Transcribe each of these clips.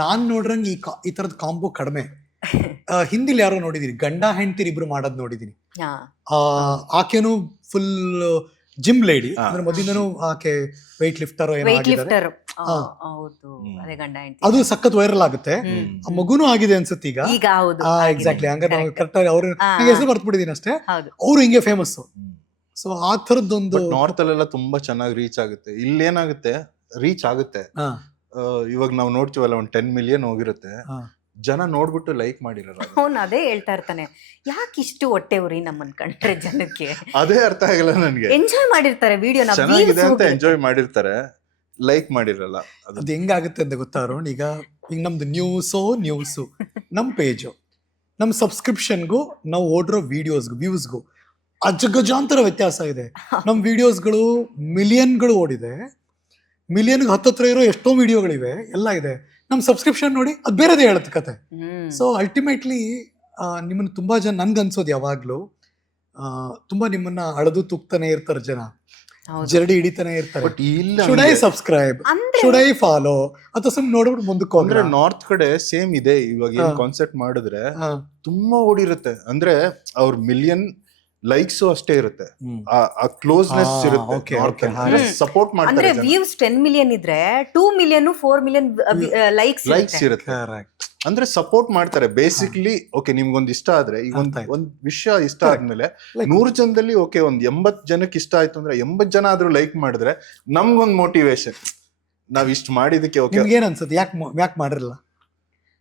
ನಾನ್ ನೋಡ್ರಂಗೆ ಈ ತರದ ಕಾಂಬೋ ಕಡಿಮೆ. ಹಿಂದಿಲಿ ಯಾರೋ ನೋಡಿದೀನಿ, ಗಂಡ ಹೆಂಡತಿರ್ ಇಬ್ರು ಮಾಡೋದ್ ನೋಡಿದೀನಿ. ಆಕೆನು ಫುಲ್ ಜಿಮ್ ಲೇಡಿ, ಅಂದ್ರೆ ಮೊದಲಿಂದನೂ ಆಕೆ ವೆಯ್ಟ್ ಲಿಫ್ಟರ್ ಏನೋ ವೆಯ್ಟ್ ಆಗಿದ್ದಾರೆ. ಲಿಫ್ಟರ್. ಹೌದು, ಅದೇ ಗಂಡ ಹೆಂಡತಿ. ಅದು ಸಖತ್ ವೈರಲ್ ಆಗುತ್ತೆ. ಆ ಮಗುನೂ ಆಗಿದೆ ಅನ್ಸುತ್ತೆ ಈಗ. ಈಗ ಹೌದು ಎಕ್ಸಾಕ್ಟ್ಲಿ. ಹಂಗಾರೆ ನಾವು ಕರೆಕ್ಟ್ ಆಗಿ ಅವ್ರ ಹೆಸರು ಬರ್ತು ಬಿಟ್ಟಿದೀನಿ ಅಷ್ಟೇ. ಹೌದು. ಅವ್ರು ಹಿಂಗೆ ಫೇಮಸ್. ಸೊ ಆ ತರದ್ದೊಂದು ನಾರ್ತ್ ಅಲ್ಲೆಲ್ಲ ತುಂಬಾ ಚೆನ್ನಾಗಿ ರೀಚ್ ಆಗುತ್ತೆ. ಇಲ್ಲೇನಾಗುತ್ತೆ, ರೀಚ್ ಆಗುತ್ತೆ. ಇವಾಗ ನಾವು ನೋಡ್ತೀವಲ್ಲ, ಒಂದ್ 10 ಮಿಲಿಯನ್ ಹೋಗಿರುತ್ತೆ, ಜನ ನೋಡ್ಬಿಟ್ಟು ಲೈಕ್ ಮಾಡಿರಲ್ಲ. ಅವ್ನು ಅದೇ ಹೇಳ್ತಾ ಇರ್ತಾನೆ, ಯಾಕೆ ಇಷ್ಟು ಹೊಟ್ಟೆ ಉರಿ ನಮ್ಮನ್ ಕಂಡ್ರೆ ಜನಕ್ಕೆ. ಅದೇ ಅರ್ಥ ಆಗಿಲ್ಲ ನನ್ಗೆ. ಎಂಜಾಯ್ ಮಾಡಿರ್ತಾರೆ ವಿಡಿಯೋನ, ಚೆನ್ನಾಗಿದೆ ಅಂತ ಎಂಜಾಯ್ ಮಾಡಿರ್ತಾರೆ, ಲೈಕ್ ಮಾಡಿರಲ್ಲ. ಅದು ಹೆಂಗಾಗುತ್ತೆ ಅಂತ ಗೊತ್ತಾ ಅರುಣ್? ಈಗ ನಮ್ದು ನ್ಯೂಸು ನಮ್ ಪೇಜು, ನಮ್ ಸಬ್ಸ್ಕ್ರಿಪ್ಷನ್ಗೂ ನಾವು ಓಡಿರೋ ವಿಡಿಯೋಸ್ಗೂ ವ್ಯೂಸ್ಗೂ ಅಜಗಜಾಂತರ ವ್ಯತ್ಯಾಸ ಇದೆ. ನಮ್ ವಿಡಿಯೋಸ್ಗಳು ಮಿಲಿಯನ್ಗಳು ಓಡಿದೆ, ಮಿಲಿಯನ್ಗೆ ಹತ್ತತ್ರ ಇರೋ ಎಷ್ಟೋ ವಿಡಿಯೋಗಳಿವೆ, ಎಲ್ಲ ಇದೆ. ನಮ್ ಸಬ್ಸ್ಕ್ರಿಪ್ಷನ್ ನೋಡಿ, ಅದು ಬೇರೆದೇ ಹೇಳುತ್ತೆ ಕತೆ. ಸೊ ಅಲ್ಟಿಮೇಟ್ಲಿ ನಿಮ್ಮನ್ನ ತುಂಬಾ ಜನ, ನನ್ಗನ್ಸೋದು ಯಾವಾಗ್ಲೂ ತುಂಬಾ ನಿಮ್ಮನ್ನ ಅಳದು ತುಕ್ತಾನೆ ಇರ್ತಾರೆ ಜನ, ಜರಡಿ ಹಿಡಿತಾನೆ ಇರ್ತಾರೆ. ಬಟ್ ಇಲ್ಲ, should I subscribe, should I follow, ಅಥವಾ ಸುಮ್ಮನೆ ನೋಡ್ಬಿಟ್ಟು ಮುಂದಕ್ಕೆ ಹೋದ್ರೆ. ಅಂದ್ರೆ ನಾರ್ತ್ ಕಡೆ ಸೇಮ್ ಇದೆ. ಇವಾಗ ಏನ್ ಕಾನ್ಸೆಪ್ಟ್ ಮಾಡಿದ್ರೆ ತುಂಬಾ ಓಡಿರುತ್ತೆ, ಅಂದ್ರೆ ಅವ್ರ ಮಿಲಿಯನ್ ಲೈಕ್ಸ್ ಅಷ್ಟೇ ಇರುತ್ತೆ, ಆ ಕ್ಲೋಸ್ನೆಸ್ ಇರುತ್ತೆ, ಸಪೋರ್ಟ್ ಅಂದ್ರೆ ಮಾಡ್ತಾರೆ. ವ್ಯೂಸ್ 10 ಮಿಲಿಯನ್ ಇದ್ರೆ 2 ಮಿಲಿಯನ್ 4 ಮಿಲಿಯನ್ ಲೈಕ್ಸ್ ಇರುತ್ತೆ. ಅಂದ್ರೆ ಸಪೋರ್ಟ್ ಮಾಡ್ತಾರೆ ಬೇಸಿಕ್ಲಿ. ಓಕೆ, ನಿಮ್ಗೊಂದ್ ಇಷ್ಟ ಆದ್ರೆ, ಈಗ ಒಂದ್ ವಿಷಯ ಇಷ್ಟ ಆದ್ಮೇಲೆ 100 ಜನದಲ್ಲಿ ಓಕೆ ಒಂದ್ 80 ಜನಕ್ಕೆ ಇಷ್ಟ ಆಯ್ತು ಅಂದ್ರೆ 80 ಜನ ಆದ್ರೂ ಲೈಕ್ ಮಾಡಿದ್ರೆ ನಮ್ಗೊಂದ್ ಮೋಟಿವೇಶನ್, ನಾವ್ ಇಷ್ಟ ಮಾಡಿದಕ್ಕೆ. ಓಕೆ, ನಿಮ್ಗೆ ಏನ್ ಅನ್ಸುತ್ತೆ, ಯಾಕೆ ಮಾಡಿರಲ್ಲ?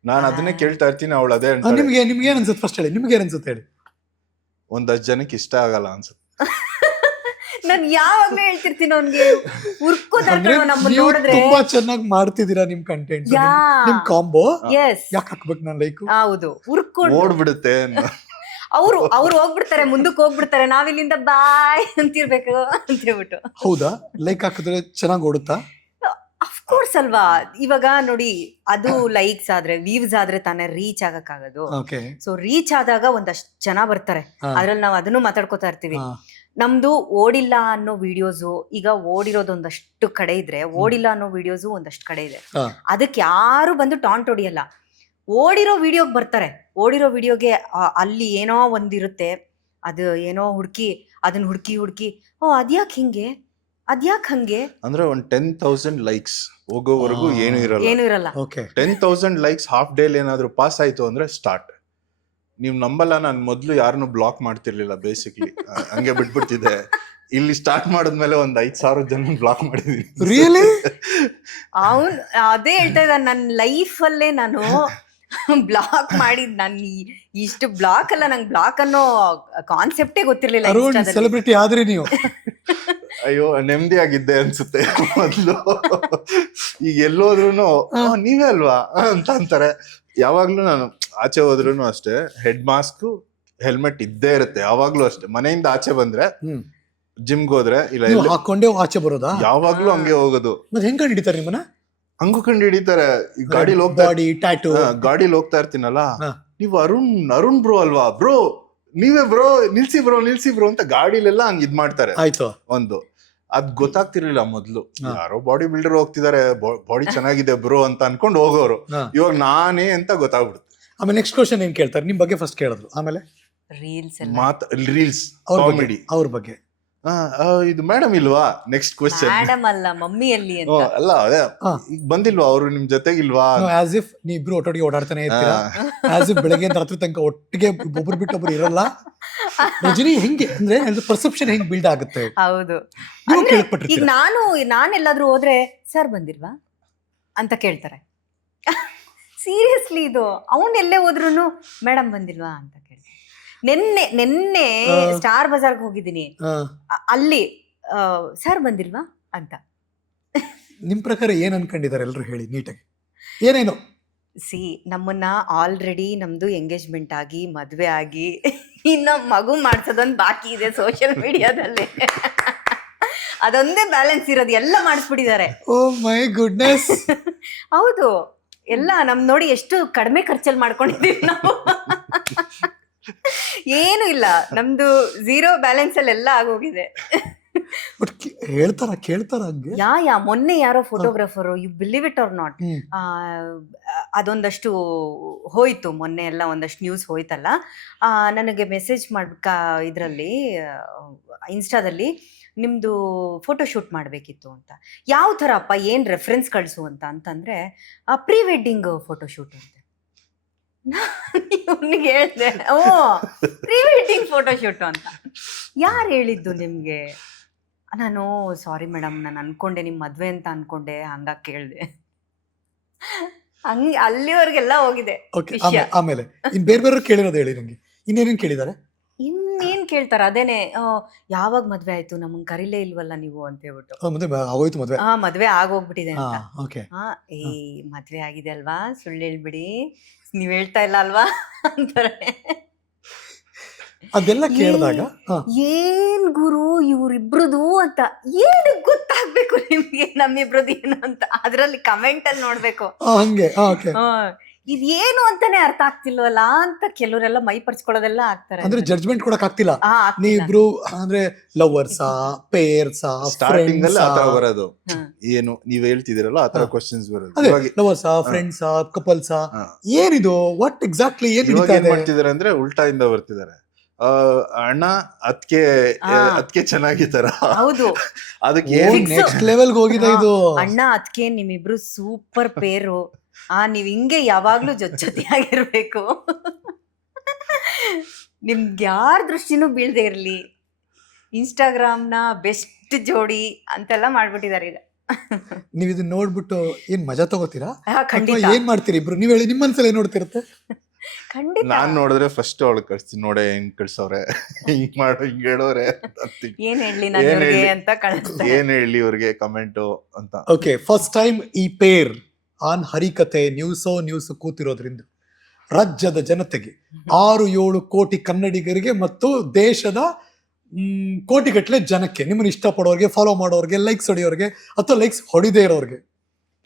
ನಾನ್ ಅದನ್ನೇ ಕೇಳ್ತಾ ಇರ್ತೀನಿ, ಅವಳು ಅದೇ ನಿಮ್ಗೆ ಏನ್ ಅನ್ಸುತ್ತೆ? ಫಸ್ಟ್ ಹೇಳಿ, ನಿಮ್ಗೆ ಏನ್ ಅನ್ಸುತ್ತೆ ಹೇಳಿ. 10 ಜನಕ್ಕೆ ಇಷ್ಟ ಆಗಲ್ಲ ಅನ್ಸುತ್ತೆ. ನಾನ್ ಯಾವಾಗ್ಲೂ ಹೇಳ್ತಿರ್ತೀನಿ ಅವ್ನಿಗೆ, ನಮ್ಮನ್ನ ನೋಡಿದ್ರೆ ತುಂಬಾ ಚೆನ್ನಾಗಿ ಮಾಡ್ತಿದೀರಾ ನಿಮ್ ಕಂಟೆಂಟ್, ನಿಮ್ ಕಾಂಬೋ, ಯಾಕೆ ಹಾಕ್ಬೇಕು ನಾನು ಲೈಕ್? ಹೌದು, ಉರ್ಕೊಂಡು ಓಡ್ಬಿಡುತ್ತೆ. ಅವ್ರು ಹೋಗ್ಬಿಡ್ತಾರೆ, ಮುಂದಕ್ಕೆ ಹೋಗ್ಬಿಡ್ತಾರೆ, ನಾವಿಲ್ಲಿಂದ ಬಾಯ್ ಅಂತಿರ್ಬೇಕು ಅಂತ ಹೇಳ್ಬಿಟ್ಟು. ಹೌದಾ? ಲೈಕ್ ಹಾಕಿದ್ರೆ ಚೆನ್ನಾಗಿ ಓಡುತ್ತಾ? ಅಫ್ಕೋರ್ಸ್ ಅಲ್ವಾ. ಇವಾಗ ನೋಡಿ, ಅದು ಲೈಕ್ಸ್ ಆದ್ರೆ, ವ್ಯೂಸ್ ಆದ್ರೆ ತಾನೇ ರೀಚ್ ಆಗಕ್ಕಾಗೋದು. ಸೊ ರೀಚ್ ಆದಾಗ ಒಂದಷ್ಟು ಜನ ಬರ್ತಾರೆ, ಅದ್ರಲ್ಲಿ ನಾವು ಅದನ್ನು ಮಾತಾಡ್ಕೋತಾ ಇರ್ತೀವಿ. ನಮ್ದು ಓಡಿಲ್ಲ ಅನ್ನೋ ವಿಡಿಯೋಸು ಈಗ ಓಡಿರೋದೊಂದಷ್ಟು ಕಡೆ ಇದ್ರೆ, ಓಡಿಲ್ಲ ಅನ್ನೋ ವಿಡಿಯೋಸು ಒಂದಷ್ಟು ಕಡೆ ಇದೆ. ಅದಕ್ಕೆ ಯಾರು ಬಂದು ಟಾಂಟ್ ಹೊಡಿಯಲ್ಲ, ಓಡಿರೋ ವಿಡಿಯೋಗೆ ಬರ್ತಾರೆ. ಓಡಿರೋ ವಿಡಿಯೋಗೆ ಅಲ್ಲಿ ಏನೋ ಒಂದಿರುತ್ತೆ, ಅದು ಏನೋ ಅದನ್ನ ಹುಡುಕಿ ಅದ್ಯಾಕೆ ಹಿಂಗೆ, ಅದ್ಯಾಕೆ ಹಂಗೆ ಅಂದ್ರೆ ಒಂದ್ 10,000 ಲೈಕ್ಸ್ ಹೋಗೋವರೆಗೂ ಏನು ಇರಲ್ಲ. 10,000 ಲೈಕ್ಸ್ ಹಾಫ್ ಡೇಲಿ ಏನಾದ್ರು ಪಾಸ್ ಆಯ್ತು ಅಂದ್ರೆ ಸ್ಟಾರ್ಟ್. ನೀವ್ ನಂಬಲ್ಲ, ನಾನ್ ಮೊದ್ಲು ಯಾರನ್ನು ಬ್ಲಾಕ್ ಮಾಡ್ತಿರ್ಲಿಲ್ಲ, ಬೇಸಿಕ್ಲಿ ಹಂಗೆ ಬಿಟ್ಬಿಡ್ತಿದ್ದೆ. ಇಲ್ಲಿ ಸ್ಟಾರ್ಟ್ ಮಾಡಿದ್ಮೇಲೆ ಒಂದ್ 5,000 ಜನ ಬ್ಲಾಕ್ ಮಾಡಿದೀನಿ. ರಿಯಲಿ? ಅವನ್ ಅದೇ ಹೇಳ್ತಾ ಇದ್ದ, ನನ್ನ ಲೈಫಲ್ಲೇ ನಾನು ಬ್ಲಾಕ್ ಮಾಡಿದ್, ನಾನು ಇಷ್ಟು ಬ್ಲಾಕ್ ಅಲ್ಲ, ನಂಗೆ ಬ್ಲಾಕ್ ಅನ್ನೋ ಕಾನ್ಸೆಪ್ಟೇ ಗೊತ್ತಿರ್ಲಿಲ್ಲ. ಸೆಲೆಬ್ರಿಟಿ ಆದ್ರಿ ನೀವು? ಅಯ್ಯೋ, ನೆಮ್ಮದಿ ಆಗಿದ್ದೆ ಅನ್ಸುತ್ತೆ ಮೊದ್ಲು. ಈಗ ಎಲ್ಲೋದ್ರುನು ನೀವೇ ಅಲ್ವಾ ಅಂತ ಅಂತಾರೆ. ಯಾವಾಗ್ಲೂ ನಾನು ಆಚೆ ಹೋದ್ರುನು ಅಷ್ಟೇ, ಹೆಡ್ ಮಾಸ್ಕ್ ಹೆಲ್ಮೆಟ್ ಇದ್ದೇ ಇರುತ್ತೆ ಯಾವಾಗ್ಲೂ ಅಷ್ಟೇ. ಮನೆಯಿಂದ ಆಚೆ ಬಂದ್ರೆ, ಜಿಮ್ಗೆ ಹೋದ್ರೆ ಇಲ್ಲ ಹಾಕೊಂಡೇ ಆಚೆ ಬರೋದಾ? ಯಾವಾಗ್ಲೂ ಹಂಗೆ ಹೋಗೋದು. ಮತ್ತೆ ಹೆಂಗ್ ಕಂಡು ಹಿಡಿತಾರೆ ನಿಮ್ಮನ್ನ? ಹಂಗೂ ಕಂಡು ಹಿಡಿತಾರೆ. ಗಾಡಿಲಿ ಹೋಗ್ತಾ ಇರ್ತೀನಲ್ಲ, ನೀವು ಅರುಣ್ ಬ್ರೋ ಅಲ್ವಾ ಬ್ರೋ, ನೀವೇ ಬ್ರೋ, ನಿಲ್ಸಿ ಬ್ರೋ ಅಂತ ಗಾಡಿಲೆಲ್ಲ ಹಂಗ್ ಇದ್ ಮಾಡ್ತಾರೆ. ಆಯ್ತು, ಒಂದು ಅದ್ ಗೊತ್ತಾಗ್ತಿರ್ಲಿಲ್ಲ ಮೊದ್ಲು. ಯಾರೋ ಬಾಡಿ ಬಿಲ್ಡರ್ ಹೋಗ್ತಿದ್ದಾರೆ, ಬಾಡಿ ಚೆನ್ನಾಗಿದೆ ಬ್ರೋ ಅಂತ ಅನ್ಕೊಂಡು ಹೋಗೋರು. ಇವಾಗ ನಾನೇ ಅಂತ ಗೊತ್ತಾಗ್ಬಿಡುತ್ತೆ. ಆಮೇಲೆ ನೆಕ್ಸ್ಟ್ ಕ್ವಶನ್ ಏನ್ ಕೇಳ್ತಾರೆ ನಿಮ್ ಬಗ್ಗೆ? ಫಸ್ಟ್ ಕೇಳಿದ್ರು, ಆಮೇಲೆ ರೀಲ್ಸ್ ಕಾಮಿಡಿ ಅವ್ರ ಬಗ್ಗೆ. ಇದು ಮೇಡಮ್ ಇಲ್ವಾ? Next question. ಮೇಡಮ್ ಅಲ್ಲ, ಮಮ್ಮಿ ಅಲ್ಲಿ ಅಲ್ಲ, ಅದೇ ಈಗ ಬಂದಿಲ್ವಾ ಅವರು ನಿಮ್ ಜೊತೆಗಿಲ್ವಾ? ಆಸ್ ಇಫ್ ನೀ ಇಬ್ರು ಒಟ್ಟೊಟ್ಟಿಗೆ ಓಡಾಡ್ತಾನೆ ಇರ್ತೀರಾ, ಆಸ್ ಇಫ್ ಬೆಳಗ್ಗೆ ರಾತ್ರಿ ತನಕ ಒಟ್ಟಿಗೆ ಒಬ್ರು ಬಿಟ್ಟು ಒಬ್ರು ಇರಲ್ಲ. ರಜನಿ ಹೆಂಗೆ ಅಂದ್ರೆ ಪರ್ಸೆಪ್ಷನ್ ಹೆಂಗ್ ಬಿಲ್ಡ್ ಆಗುತ್ತೆ? ಹೌದು. ಈಗ ನಾನೆಲ್ಲಾದ್ರೂ ಹೋದ್ರೆ ಸರ್ ಬಂದಿಲ್ವಾ ಅಂತ ಕೇಳ್ತಾರೆ. ಸೀರಿಯಸ್ಲಿ, ಇದು ಅವನ್ ಎಲ್ಲೇ ಹೋದ್ರು ಮೇಡಮ್ ಬಂದಿಲ್ವಾ ಅಂತ ಕೇಳ್ತಾರೆ. ನೆನ್ನೆ ಸ್ಟಾರ್ ಬಜಾರ್ಗೆ ಹೋಗಿದ್ದೀನಿ, ಅಲ್ಲಿ ಸರ್ ಬಂದಿಲ್ವಾ ಅಂತ. ನಿಮ್ ಪ್ರಕಾರ ಏನ್ ಅನ್ಕೊಂಡಿದ್ದಾರೆ ಎಲ್ರು ಹೇಳಿ ನೀಟಾಗಿ, ಏನೇನು? ನಮ್ಮನ್ನ ಆಲ್ರೆಡಿ ನಮ್ದು ಎಂಗೇಜ್ಮೆಂಟ್ ಆಗಿ ಮದ್ವೆ ಆಗಿ ಇನ್ನು ಮಗು ಮಾಡ್ಸೋದೊಂದು ಬಾಕಿ ಇದೆ ಸೋಷಿಯಲ್ ಮೀಡಿಯಾದಲ್ಲಿ. ಅದೊಂದೇ ಬ್ಯಾಲೆನ್ಸ್ ಇರೋದು, ಎಲ್ಲ ಮಾಡಿಸ್ಬಿಟ್ಟಿದ್ದಾರೆ. ಓ ಮೈ ಗುಡ್ನೆಸ್. ಹೌದು, ಎಲ್ಲ ನಮ್ ನೋಡಿ ಎಷ್ಟು ಕಡಿಮೆ ಖರ್ಚಲ್ಲಿ ಮಾಡ್ಕೊಂಡಿದೀವಿ ನಾವು. ಏನು ಇಲ್ಲ, ನಮ್ದು 0 ಬ್ಯಾಲೆನ್ಸ್ ಅಲ್ಲಿ ಎಲ್ಲ ಆಗೋಗಿದೆ. ಬಟ್ ಕೇಳ್ತಾರ ಹಂಗೆ? ಮೊನ್ನೆ ಯಾರೋ photographer, you believe it or not, ಅದೊಂದಷ್ಟು ಹೋಯ್ತು, ಮೊನ್ನೆ ಎಲ್ಲ ಒಂದಷ್ಟು ನ್ಯೂಸ್ ಹೋಯ್ತಲ್ಲ. ನನಗೆ ಮೆಸೇಜ್ ಇದರಲ್ಲಿ ಇನ್ಸ್ಟಾದಲ್ಲಿ ನಿಮ್ಮದು ಫೋಟೋಶೂಟ್ ಮಾಡಬೇಕಿತ್ತು ಅಂತ. ಯಾವ ಥರ ಅಪ್ಪ, ಏನು ರೆಫರೆನ್ಸ್ ಕಳಿಸು ಅಂತಂದರೆ ಪ್ರೀ ವೆಡ್ಡಿಂಗ್ ಫೋಟೋಶೂಟ್ ಅಂತೆ. ಇವನಿಗೆ ಹೇಳಿದೆ, ಪ್ರೀ ವೆಡ್ಡಿಂಗ್ ಫೋಟೋಶೂಟ್ ಅಂತ. ಯಾರು ಹೇಳಿದ್ದು ನಿಮಗೆ? ನಾನು ಸಾರಿ ಮೇಡಮ್, ನಾನು ಅನ್ಕೊಂಡೆ ನಿಮ್ಮ ಮದುವೆ ಅಂತ ಅನ್ಕೊಂಡೆ, ಹಂಗಾಗಿ ಕೇಳಿದೆ. ಅಲ್ಲಿವರೆಗೆಲ್ಲ ಹೋಗಿದೆ ವಿಷಯ. ಆಮೇಲೆ ಇನ್ ಬೇರೆ ಬೇರೆ ಕೇಳಿರೋದು ಹೇಳಿ ನಂಗೆ. ಇನ್ನೇನೇನ್ ಕೇಳಿದಾರೆ? ಇನ್ನೇನ್ ಕೇಳ್ತಾರ, ಅದೇನೆ ಯಾವಾಗ ಮದ್ವೆ ಆಯ್ತು, ನಮಗ್ ಕರೀಲೇ ಇಲ್ವಲ್ಲ ನೀವು ಅಂತ ಹೇಳ್ಬಿಟ್ಟು. ಆಗೋಯ್ತು ಮದ್ವೆ? ಮದ್ವೆ ಆಗೋಗ್ಬಿಟ್ಟಿದೆ ಅಂತ. ಓಕೆ. ಮದ್ವೆ ಆಗಿದೆ ಅಲ್ವಾ, ಸುಳ್ಳು ಹೇಳ್ಬಿಡಿ, ನೀವ್ ಹೇಳ್ತಾ ಇಲ್ಲ ಅಲ್ವಾ ಅಂತಾರೆ. ಅದೆಲ್ಲ ಕೇಳಿದಾಗ ಏನ್ ಗುರು ಇವ್ರಿಬ್ರದು ಅಂತ ಏನು ಗೊತ್ತಾಗ್ಬೇಕು ನಿಮ್ಗೆ, ನಮ್ಮಿಬ್ರದ್ದು ಏನು ಅಂತ ಅದ್ರಲ್ಲಿ ಕಮೆಂಟ್ ಅಲ್ಲಿ ನೋಡ್ಬೇಕು. ಹಂಗೆ ಇದೇನು ಅಂತಾನೆ ಅರ್ಥ ಆಗ್ತಿಲ್ವಲ್ಲ ಅಂತ ಕೆಲವರೆಲ್ಲ ಮೈ ಪರ್ಸ್ಕೊಳ್ಳೋದೆಲ್ಲ ಆಗ್ತಾರೆ. ಅಂದ್ರೆ ಜಡ್ಜ್ಮೆಂಟ್ ಕೊಡಕ್ ಆಗ್ತಿಲ್ಲ. ನೀವಿಬ್ರು ಅಂದ್ರೆ ಲವರ್ಸಾ, ಪೇರ್ಸಾ, ಸ್ಟಾರ್ಟಿಂಗ್ ಅಲ್ಲಿ ಆತರ ಬರೋದು, ಏನು ನೀವ್ ಹೇಳ್ತಿದಿರಲ್ಲ ಆತರ ಕ್ವಶನ್ಸ್ ಬರೋದು. ಲವರ್ಸಾ, ಫ್ರೆಂಡ್ಸಾ, ಕಪಲ್ಸಾ, ಏನಿದು, ವಾಟ್ ಎಕ್ಸಾಕ್ಟ್ಲಿ ಏನ್ ಮಾಡ್ತಿದಾರೆ ಅಂದ್ರೆ ಉಲ್ಟಾ ಇಂದ ಬರ್ತಿದ್ದಾರೆ. ಅಣ್ಣ ಅದಕ್ಕೆ ಚೆನ್ನಾಗಿದ್ದಾರ, ಹೌದು, ಅದಕ್ಕೆ ನೆಕ್ಸ್ಟ್ ಲೆವೆಲ್ ಹೋಗಿದೆ ಇದು. ಅಣ್ಣ ಅದಕ್ಕೆ ನಿಮ್ಮಿಬ್ರು ಸೂಪರ್ ಪೇರು, ನೀವ್ ಹಿಂಗೆ ಯಾವಾಗ್ಲೂ ಜೊತೆಯಾಗಿರ್ಬೇಕು, ನಿಮ್ಗೆ ಯಾರ ದೃಷ್ಟಿನೂ ಬೀಳ್ದೆ ಇರ್ಲಿ, ಇನ್ಸ್ಟಾಗ್ರಾಮ್ನ ಬೆಸ್ಟ್ ಜೋಡಿ ಅಂತೆಲ್ಲ ಮಾಡ್ಬಿಟ್ಟಿದ್ದಾರೆ ಈಗ. ನೀವ್ ಇದನ್ನ ನೋಡ್ಬಿಟ್ಟು ಏನ್ ಮಜಾ ತಗೋತೀರಾ? ಖಂಡಿತ. ಏನ್ ಮಾಡ್ತೀರಿ ಇಬ್ರು? ನೀವ್ ಹೇಳಿ, ನಿಮ್ಮ ಮನ್ಸಲ್ಲಿ ಏನ್ ನೋಡ್ತಿರುತ್ತೆ? ಖಂಡಿತ. ನಾನ್ ನೋಡಿದ್ರೆ ಫಸ್ಟ್ ಅವಳು ಕಳ್ಸ್ತೀನಿ, ನೋಡೆ ಹೆಂಗ್ ಕಳ್ಸವ್ರೆ, ಹಿಂಗ್ ಮಾಡು, ಹಿಂಗ್ ಹೇಳೋರೆ, ಏನ್ ಹೇಳಿ ನನಗೆ ಅಂತ ಕಳಿಸ್ತಾರೆ, ಏನ್ ಹೇಳಿ ಇವ್ರಿಗೆ ಕಮೆಂಟು ಅಂತ. ಓಕೆ, ಫಸ್ಟ್ ಟೈಮ್ ಈ ಪೇರ್ ಆನ್ ಹರಿಕತೆ ನ್ಯೂಸ್ ಕೂತಿರೋದ್ರಿಂದ ರಾಜ್ಯದ ಜನತೆಗೆ 6-7 ಕೋಟಿ ಕನ್ನಡಿಗರಿಗೆ ಮತ್ತು ದೇಶದ ಕೋಟಿಗಟ್ಟಲೆ ಜನಕ್ಕೆ, ನಿಮ್ಮನ್ನ ಇಷ್ಟಪಡೋರಿಗೆ, ಫಾಲೋ ಮಾಡೋರಿಗೆ, ಲೈಕ್ಸ್ ಹೊಡೆಯೋರಿಗೆ ಅಥವಾ ಲೈಕ್ಸ್ ಹೊಡಿದೇ ಇರೋರಿಗೆ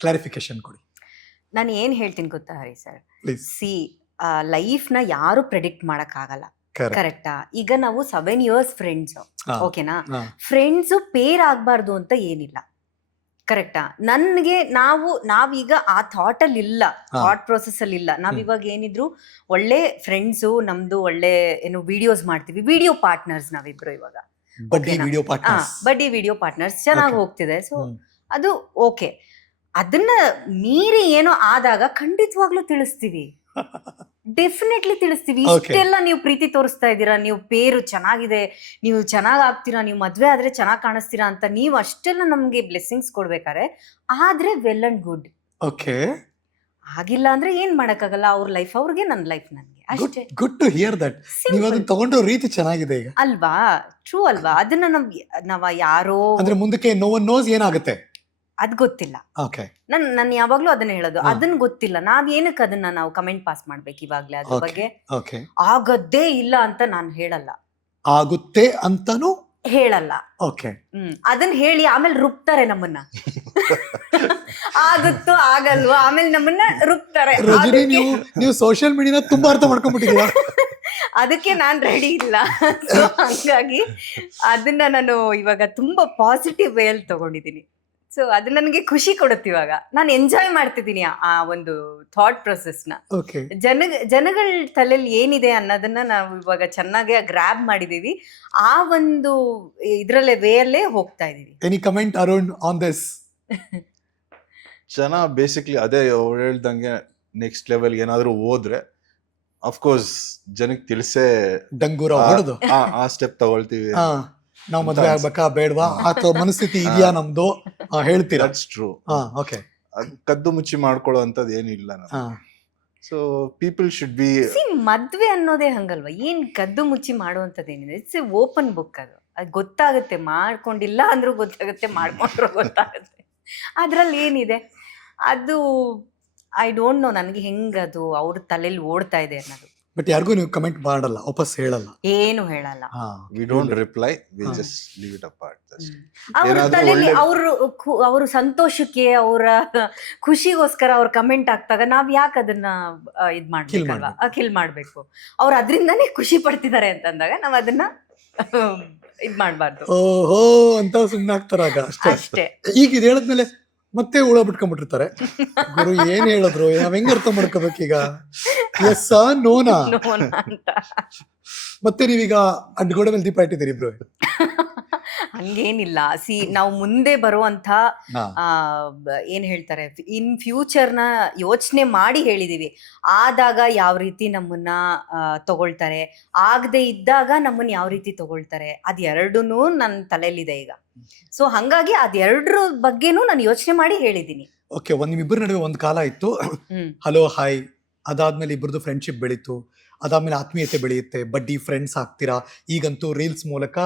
ಕ್ಲಾರಿಫಿಕೇಶನ್ ಕೊಡಿ. ನಾನು ಏನ್ ಹೇಳ್ತೀನಿ ಗೊತ್ತಾ ಹರಿ ಸರ್, ಪ್ಲೀಸ್. ಲೈಫ್ನ ಯಾರು ಪ್ರೆಡಿಕ್ಟ್ ಮಾಡಕ್ ಆಗಲ್ಲ, ಕರೆಕ್ಟಾ? ಈಗ ನಾವು 7 years ಫ್ರೆಂಡ್ಸ್, ಓಕೆನಾ? ಫ್ರೆಂಡ್ಸ್ ಪೇರ್ ಆಗ್ಬಾರ್ದು ಅಂತ ಏನಿಲ್ಲ, ಕರೆಕ್ಟಾ? ನನ್ಗೆ ನಾವೀಗ ಆ ಥಾಟ್ ಅಲ್ಲಿ ಇಲ್ಲ, ಥಾಟ್ ಪ್ರೊಸೆಸ್ ಅಲ್ಲಿ ಇಲ್ಲ. ನಾವಿವಾಗ ಏನಿದ್ರು ಒಳ್ಳೆ ಫ್ರೆಂಡ್ಸು, ನಮ್ದು ಒಳ್ಳೆ ಏನು ವಿಡಿಯೋಸ್ ಮಾಡ್ತೀವಿ, ವಿಡಿಯೋ ಪಾರ್ಟ್ನರ್ಸ್ ನಾವಿಬ್ರು ಇವಾಗ, ಬಡ್ಡಿ ವಿಡಿಯೋ ಪಾರ್ಟ್ನರ್ಸ್ ಚೆನ್ನಾಗಿ ಹೋಗ್ತಿದೆ. ಸೊ ಅದು ಓಕೆ. ಅದನ್ನ ಮೀರಿ ಏನೋ ಆದಾಗ ಖಂಡಿತವಾಗ್ಲೂ ತಿಳಿಸ್ತೀವಿ, ಡೆಫಿನೆಟ್ಲಿ ತಿಳಿಸ್ತೀವಿ. ಇಷ್ಟೆಲ್ಲ ನೀವು ಪ್ರೀತಿ ತೋರಿಸ್ತಾ ಇದ್ದೀರಾ, ನೀವು ಪೇರು ಚೆನ್ನಾಗಿದೆ, ನೀವು ಚೆನ್ನಾಗ್ ಆಗ್ತೀರಾ, ನೀವು ಮದ್ವೆ ಆದ್ರೆ ಚೆನ್ನಾಗ್ ಕಾಣಿಸ್ತೀರಾ ಅಂತ ನೀವು ಅಷ್ಟೆಲ್ಲ ನಮ್ಗೆ ಬ್ಲೆಸ್ಸಿಂಗ್ಸ್ ಕೊಡ್ಬೇಕಾರೆ ಆದ್ರೆ ವೆಲ್ ಅಂಡ್ ಗುಡ್. ಓಕೆ. ಆಗಿಲ್ಲ ಅಂದ್ರೆ ಏನ್ ಮಾಡಕ್ಕಾಗಲ್ಲ, ಅವ್ರ ಲೈಫ್ ಅವ್ರಿಗೆ, ನನ್ನ ಲೈಫ್ ನನ್ಗೆ, ಅಷ್ಟೇ. Good to hear that. ನೀವು ಅದನ್ನ ತಗೊಂಡೋ ರೀತಿ ಚೆನ್ನಾಗಿದೆ ಈಗ, ಅಲ್ವಾ? ಟ್ರೂ ಅಲ್ವಾ? ಅದನ್ನ ನಾವ್ ಯಾರೋ ಅಂದ್ರೆ ಮುಂದಕ್ಕೆ ನೋ ಒನ್ ನೋಸ್ ಏನಾಗುತ್ತೆ ಅದ್ ಗೊತ್ತಿಲ್ಲ. ನಾನು ಯಾವಾಗ್ಲೂ ಅದನ್ನ ಹೇಳೋದು, ಅದನ್ನ ಗೊತ್ತಿಲ್ಲ. ನಾವ್ ಏನಕ್ಕೆ ಅದನ್ನ ನಾವು ಕಮೆಂಟ್ ಪಾಸ್ ಮಾಡ್ಬೇಕು ಇವಾಗ್ಲೇ ಅದ್ರ ಬಗ್ಗೆ? ಆಗದ್ದೇ ಇಲ್ಲ ಅಂತ ನಾನು ಹೇಳಲ್ಲ, ಆಗುತ್ತೆ ಅಂತಾನು ಹೇಳಲ್ಲ. ಓಕೆ. ಅದನ್ನ ಹೇಳಿ ಆಮೇಲೆ ರುಬ್ತಾರೆ ನಮ್ಮನ್ನ. ಆಗುತ್ತೋ ಆಗಲ್ವೋ ಆಮೇಲೆ ನಮ್ಮನ್ನ ರುಬ್ತಾರೆ. ನೀವು ಸೋಷಿಯಲ್ ಮೀಡಿಯಾನ ತುಂಬಾ ಅರ್ಥ ಮಾಡ್ಕೊಂಡ್ಬಿಟ್ಟಿದ್ದೀರಾ. ಅದಕ್ಕೆ ನಾನ್ ರೆಡಿ ಇಲ್ಲ. ಸೊ ಹಂಗಾಗಿ ಅದನ್ನ ನಾನು ಇವಾಗ ತುಂಬಾ ಪಾಸಿಟಿವ್ ವೇ ಅಲ್ಲಿ ತಗೊಂಡಿದ್ದೀನಿ. ಸೊ ಅದು ನನಗೆ ಖುಷಿ ಕೊಡುತ್ತೆ. ಇವಾಗ ನಾನು ಎಂಜಾಯ್ ಮಾಡ್ತಿದ್ದೀನಿ ಆ ಒಂದು ಥಾಟ್ ಪ್ರೊಸೆಸ್ನ. ಜನಗಳ ತಲೆಯಲ್ಲಿ ಏನಿದೆ ಅನ್ನೋದನ್ನ ನಾವು ಇವಾಗ ಚೆನ್ನಾಗಿ ಗ್ರ್ಯಾಬ್ ಮಾಡಿದೀವಿ. ಆ ಒಂದು ಇದ್ರಲ್ಲೇ ವೇಯಲ್ಲೇ ಹೋಗ್ತಾ ಇದೀವಿ. Any comment around on this? ಜನ ಬೇಸಿಕ್ಲಿ ಅದೇ ಹೇಳ್ದಂಗೆ ನೆಕ್ಸ್ಟ್ ಲೆವೆಲ್ ಏನಾದ್ರು ಹೋದ್ರೆ ಅಫ್ಕೋರ್ಸ್ ಜನಕ್ಕೆ ತಿಳಿಸೇ ಡಂಗೂರ ಹೊಡೆದು ಆ ಸ್ಟೆಪ್ ತಗೊಳ್ತೀವಿ. ನಾವು ಮದ್ವೆ ಆಗ್ಬೇಕಾ ಬೇಡವಾ ಅಥವಾ ಮನಸ್ಥಿತಿ ಇದೆಯಾ ನಮ್ದು ಹೇಳ್ತೀರಾ? ಟ್ರೂ. ಕದ್ದು ಮುಚ್ಚಿ ಮಾಡ್ಕೊಳ್ಳೋ ಅಂತದ್ ಏನಿಲ್ಲ. So people should be. ಮದ್ವೆ ಅನ್ನೋದೇ ಹಂಗಲ್ವಾ? ಏನ್ ಕದ್ದು ಮುಚ್ಚಿ ಮಾಡುವಂತದ್ದೇನಿದೆ? It's a open book. ಅದು ಗೊತ್ತಾಗುತ್ತೆ, ಮಾಡ್ಕೊಂಡಿಲ್ಲ ಅಂದ್ರೂ ಗೊತ್ತಾಗುತ್ತೆ, ಮಾಡ್ಕೊಂಡ್ರು ಗೊತ್ತಾಗುತ್ತೆ. ಅದ್ರಲ್ಲಿ ಏನಿದೆ ಅದು ಐ ಡೋಂಟ್ ನೋ ನನಗೆ ಹೆಂಗದು ಅವ್ರ ತಲೆಯಲ್ಲಿ ಓಡ್ತಾ ಇದೆ ಅನ್ನೋದು. ಬಟ್ ಯಾರಿಗೂ ನೀವು ಕಮೆಂಟ್ ಮಾಡಲ್ಲ, ವಾಪಸ್ ಹೇಳಲ್ಲ, ಏನು ಹೇಳಲ್ಲ. We don't reply, we just leave it apart. ಅವ್ರ ತಲೆಯಲ್ಲಿ ಅವ್ರ ಸಂತೋಷಕ್ಕೆ, ಅವರ ಖುಷಿಗೋಸ್ಕರ ಅವ್ರ ಕಮೆಂಟ್ ಹಾಕ್ದಾಗ ನಾವ್ ಯಾಕೆ ಅದನ್ನ ಇದ್ ಮಾಡ್ಬೇಕಲ್ವಾ, ಕಿಲ್ ಮಾಡ್ಬೇಕು. ಅವ್ರು ಅದ್ರಿಂದಾನೇ ಖುಷಿ ಪಡ್ತಿದ್ದಾರೆ ಅಂತಂದಾಗ ನಾವ್ ಅದನ್ನ ಇದ್ ಮಾಡ್ಬಾರ್ದು. ಓಹೋ ಅಂತ ಸುಮ್ಮನೆ ಆಗ್ತಾರಾಗ ಅಷ್ಟೇ. ಈಗ ಇದು ಹೇಳಿದ್ಮೇಲೆ ಮತ್ತೆ ಹುಳ ಬಿಟ್ಕೊಂಡ್ಬಿಟ್ಟಿರ್ತಾರೆ. ಗುರು ಏನ್ ಹೇಳಿದ್ರು, ನಾವ್ ಹೆಂಗ್ ಅರ್ಥ ಮಾಡ್ಕೋಬೇಕೀಗ? ಎಸ್ ನೋನಾ? ನೋನ ಅಂತ. ಮತ್ತೆ ನೀವೀಗ ಅಡ್ಗೋಡೆ ಮೇಲೆ ದೀಪ ಇಟ್ಟಿದ್ದೀರಿ ಇಬ್ರು. ಹಂಗೇನಿಲ್ಲ. ನಾವು ಮುಂದೆ ಬರುವಂತ ಏನ್ ಹೇಳ್ತಾರೆ, ಇನ್ ಫ್ಯೂಚರ್ನ ಯೋಚನೆ ಮಾಡಿ ಹೇಳಿದೀವಿ. ಆದಾಗ ಯಾವ ರೀತಿ ನಮ್ಮನ್ನ ತಗೊಳ್ತಾರೆ, ಆಗದೆ ಇದ್ದಾಗ ನಮ್ಮನ್ನ ಯಾವ ರೀತಿ ತಗೊಳ್ತಾರೆ, ಅದ್ ಎರಡೂನು ನನ್ನ ತಲೆಯಲ್ಲಿದೆ ಈಗ. ಸೊ ಹಂಗಾಗಿ ಅದೆರಡ್ರ ಬಗ್ಗೆನೂ ನಾನು ಯೋಚನೆ ಮಾಡಿ ಹೇಳಿದ್ದೀನಿ. ಓಕೆ, ನಿಮ್ಮಿಬ್ಬರ ನಡುವೆ ಒಂದು ಕಾಲ ಇತ್ತು, ಹಲೋ ಹಾಯ್, ಅದಾದ್ಮೇಲೆ ಇಬ್ಬರದು ಫ್ರೆಂಡ್ಶಿಪ್ ಬೆಳೀತು, ಅದಾದ್ಮೇಲೆ ಆತ್ಮೀಯತೆ ಬೆಳೆಯುತ್ತೆ, ಬಡ್ಡಿ ಫ್ರೆಂಡ್ಸ್ ಆಗ್ತೀರಾ, ಈಗಂತೂ ರೀಲ್ಸ್ ಮೂಲಕ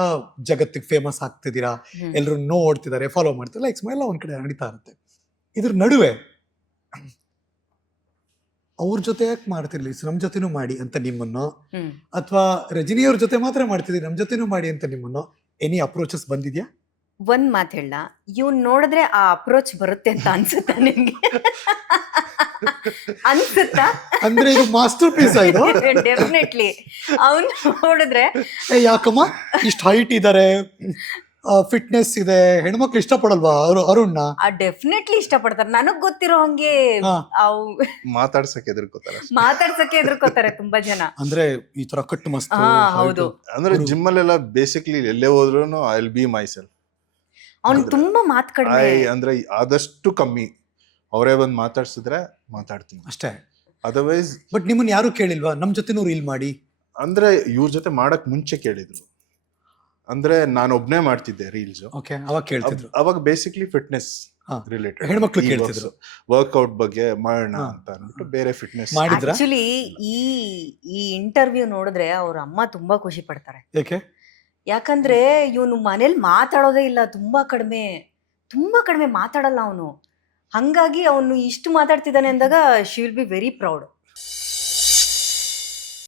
ಜಗತ್ತಿಗೆ ಫೇಮಸ್ ಆಗ್ತಿದ್ದೀರಾ, ಎಲ್ಲರೂ ನೋಡ್ತಿದ್ದಾರೆ, ಫಾಲೋ ಮಾಡ್ತಾರೆ, ಲೈಕ್ಸ್ ಎಲ್ಲ ಒಂದ್ ಕಡೆ ನಡೀತಾ ಇರುತ್ತೆ. ಇದ್ರ ನಡುವೆ ಅವ್ರ ಜೊತೆ ಯಾಕೆ ಮಾಡ್ತಿರ್ಲಿ, ನಮ್ ಜೊತೆನೂ ಮಾಡಿ ಅಂತ ನಿಮ್ಮನ್ನು, ಅಥವಾ ರಜನಿಯವ್ರ ಜೊತೆ ಮಾತ್ರ ಮಾಡ್ತಿದ್ದೀರಿ ನಮ್ ಜೊತೆನೂ ಮಾಡಿ ಅಂತ ನಿಮ್ಮನ್ನು ಎನಿ ಅಪ್ರೋಚಸ್ ಬಂದಿದ್ಯಾ? ಒಂದ್ ಮಾತು ಹೇಳ, ಇವ್ನ್ ನೋಡಿದ್ರೆ ಆ ಅಪ್ರೋಚ್ ಬರುತ್ತೆ ಅಂತ ಅನ್ಸುತ್ತಾ ನಿಮ್ಗೆ? ಅನ್ಸುತ್ತಾ? ಅಂದ್ರೆ ಇದು ಮಾಸ್ಟರ್ ಪೀಸ್ ಆಯ್ತು. ಡೆಫಿನೆಟ್ಲಿ ಅವ್ನ್ ನೋಡಿದ್ರೆ ಯಾಕಮ್ಮ ಇಷ್ಟು ಹೈಟ್ ಇದಾರೆ, ಫಿಟ್ನೆಸ್ ಇದೆ, ಹೆಣ್ಮಕ್ಳು ಇಷ್ಟಪಡಲ್ವಾ ಅರುಣ್ಣ? ಡೆಫಿನೆಟ್ಲಿ ಇಷ್ಟಪಡ್ತಾರೆ. ನನಗ್ ಗೊತ್ತಿರೋ ಹಂಗೆ ಅವು ಮಾತಾಡ್ಸಕ್ಕೆ ಎದುರ್ಕೋತಾರೆ ತುಂಬಾ ಜನ. ಅಂದ್ರೆ ಈ ತರ ಕಟ್ಟು ಮಸ್ತ್. ಹೌದು, ಅಂದ್ರೆ ಜಿಮ್ ಅಲ್ಲೆಲ್ಲ ಬೇಸಿಕ್ಲಿ ಎಲ್ಲೇ ಹೋದ್ರು I will be my self. ಅವ್ನು ತುಂಬಾ ಮಾತು ಕಡಿಮೆ. ಅಂದ್ರೆ ಆದಷ್ಟು ಕಮ್ಮಿ, ಅವರೇ ಬಂದು ಮಾತಾಡ್ಸಿದ್ರೆ ಮಾತಾಡ್ತೀನಿ ಅಷ್ಟೇ. ಅದರ್ವೈಸ್ ಬಟ್ ನಿಮ್ಮನ್ನ ಯಾರು ಕೇಳಿಲ್ವಾ ನಮ್ ಜೊತೆನೂ ರೀಲ್ ಮಾಡಿ? ಅಂದ್ರೆ ಇವ್ರ ಜೊತೆ ಮಾಡಕ್ ಮುಂಚೆ ಕೇಳಿದ್ರು. ಅಂದ್ರೆ ನಾನು ಒಬ್ನೇ ಮಾಡ್ತಿದ್ದೆ ರೀಲ್ಸ್. ಓಕೆ, ಅವಾಗ ಕೇಳ್ತಿದ್ರು. ಅವಾಗ ಬೇಸಿಕ್ಲಿ ಫಿಟ್ನೆಸ್ ರಿಲೇಟೆಡ್ ಹೆಣ್ಮಕ್ಳು ಕೇಳ್ತಿದ್ರು, ವರ್ಕ್ಔಟ್ ಬಗ್ಗೆ ಮಾಡೋಣ ಅಂತ ಅಂದ್ಬಿಟ್ಟು ಬೇರೆ ಫಿಟ್ನೆಸ್ ಮಾಡಿದ್ರ. ಆಕ್ಚುಲಿ ಈ ಇಂಟರ್ವ್ಯೂ ನೋಡಿದ್ರೆ ಅವ್ರ ಅಮ್ಮ ತುಂಬಾ ಖುಷಿ ಪಡ್ತಾರೆ. ಯಾಕಂದ್ರೆ ಇವನು ಮನೇಲಿ ಮಾತಾಡೋದೇ ಇಲ್ಲ, ತುಂಬಾ ಕಡಿಮೆ ಮಾತಾಡಲ್ಲ ಅವನು. ಹಂಗಾಗಿ ಅವನು ಇಷ್ಟು ಮಾತಾಡ್ತಿದ್ದಾನೆ ಅಂದಾಗ she will be very proud.